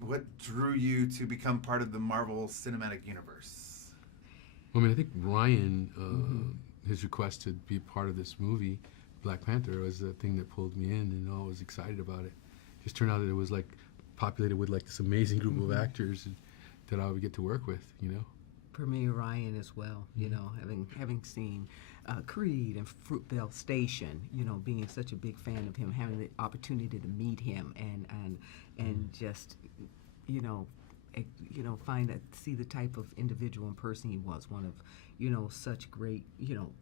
what drew you to become part of the Marvel Cinematic Universe? I mean, I think Ryan, his request to be part of this movie, Black Panther, was the thing that pulled me in, and I was excited about it. Just turned out that it was like populated with like this amazing group of actors that I would get to work with, you know. For me, Ryan as well, you know, having seen Creed and Fruitvale Station, you know, being such a big fan of him, having the opportunity to meet him and just, see the type of individual and person he was, one of, such great,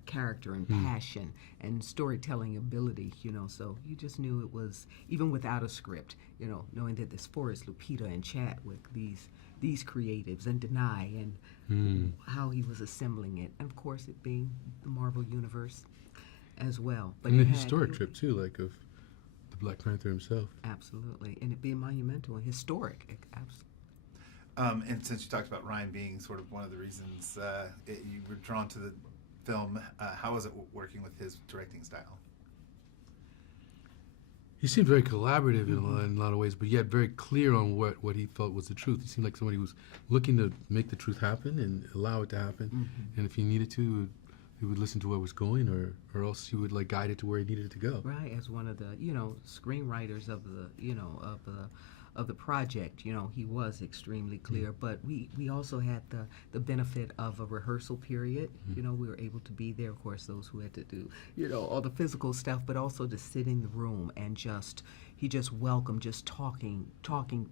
character and passion and storytelling ability, so you just knew it was, even without a script, knowing that this Forrest, Lupita, and Chadwick, these creatives, and Danai, and how he was assembling it, and of course it being the Marvel Universe as well. But and the historic trip too, like of the Black Panther himself. Absolutely, and it being monumental and historic, absolutely. And since you talked about Ryan being sort of one of the reasons you were drawn to the film, how was it working with his directing style? He seemed very collaborative in a lot of ways, but yet very clear on what he felt was the truth. He seemed like somebody who was looking to make the truth happen and allow it to happen. And if he needed to, he would listen to where it was going, or else he would like guide it to where he needed it to go. Right, as one of the screenwriters of the project, he was extremely clear. But we also had the benefit of a rehearsal period. We were able to be there. Of course, those who had to do all the physical stuff, but also to sit in the room and he just welcomed just talking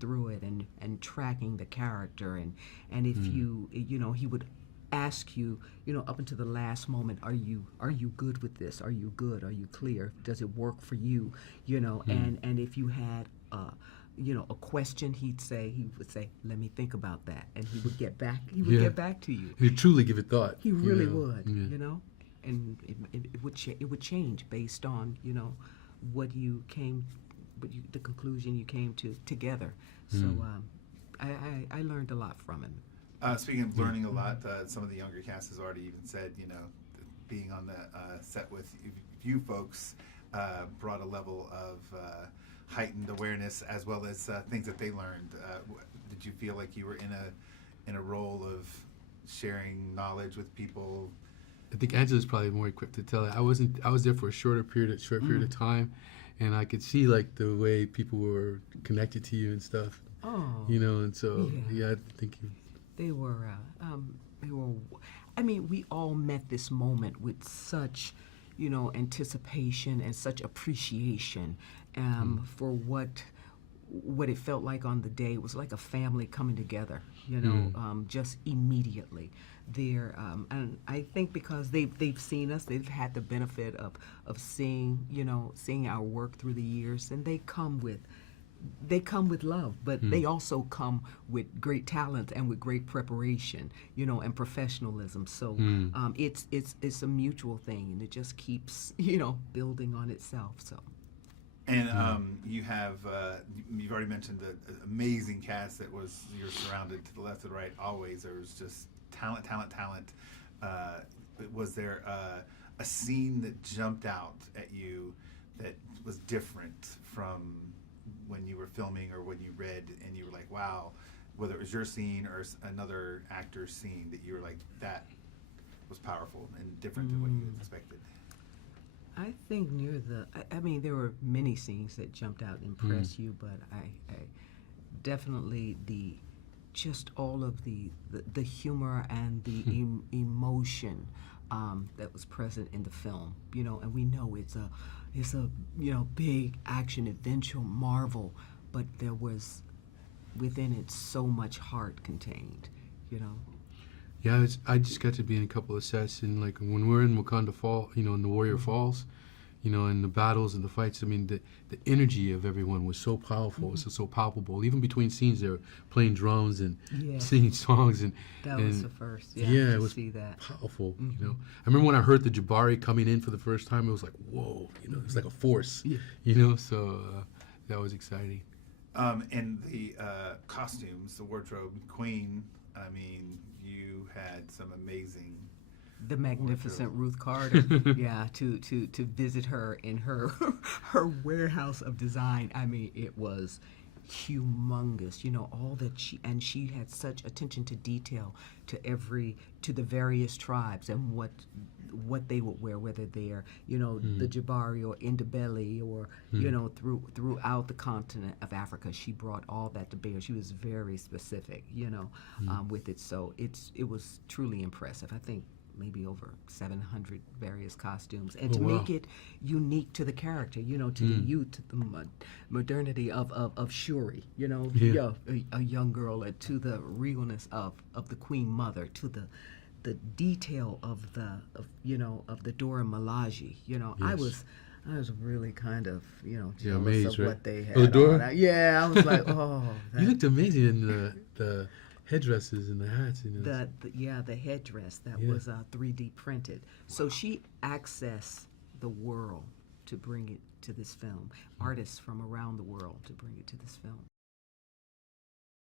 through it and tracking the character and if he would ask you, up until the last moment, are you good with this? Are you good? Are you clear? Does it work for you? And if you had a question, he would say, let me think about that, and he would get back. He would get back to you. He'd truly give it thought. He really would. And it would change based on the conclusion you came to together. So I learned a lot from him. Speaking of learning a lot, some of the younger cast has already even said, being on the set with you folks brought a level of heightened awareness as well as things that they learned. Did you feel like you were in a role of sharing knowledge with people? I think Angela's probably more equipped to tell it. I was there for a short period of time, and I could see like the way people were connected to you and stuff. Oh, and so I think you. They were. I mean, we all met this moment with such, anticipation and such appreciation for what it felt like on the day. It was like a family coming together, just immediately there. And I think because they've seen us, they've had the benefit of seeing our work through the years, and they come with love, but they also come with great talent and with great preparation, and professionalism. So it's a mutual thing, and it just keeps, building on itself. So. And you have you've already mentioned the amazing cast that you're surrounded to the left and the right. Always there was just talent. Was there a scene that jumped out at you that was different from when you were filming or when you read and you were like, wow, whether it was your scene or another actor's scene that you were like, that was powerful and different than what you expected? I think there were many scenes that jumped out and impressed you, but I definitely just all of the humor and the emotion that was present in the film, and we know it's a big action adventure Marvel, but there was within it so much heart contained, Yeah, I just got to be in a couple of sets, and like when we're in Wakanda Fall, in the Warrior Falls, and the battles and the fights. I mean, the energy of everyone was so powerful, it was so palpable. Even between scenes, they were playing drums and singing songs, and that was the first. It was see that. powerful. I remember when I heard the Jabari coming in for the first time, it was like, whoa, it's like a force. So that was exciting. And the costumes, the wardrobe, Queen. I mean, you had some amazing. The magnificent Ruth Carter, to visit her in her warehouse of design. I mean, it was humongous. You know, all that she had such attention to detail to the various tribes and what they would wear, whether they're, you know, the Jabari or Indabeli or, you know, throughout the continent of Africa. She brought all that to bear. She was very specific, you know, with it. So it was truly impressive. I think maybe over 700 various costumes, and to make it unique to the character, you know, to the youth, to the modernity of Shuri, you know, a young girl, and to the realness of the Queen Mother, to the detail of the Dora Milaje. You know, I was really kind of, you know, jealous amazed, of right? what they had. Oh, Dora? On. Yeah, I was like, oh. You looked amazing in the headdresses and the hats. You know. The headdress that was 3D printed. So she accessed the world to bring it to this film. Artists from around the world to bring it to this film.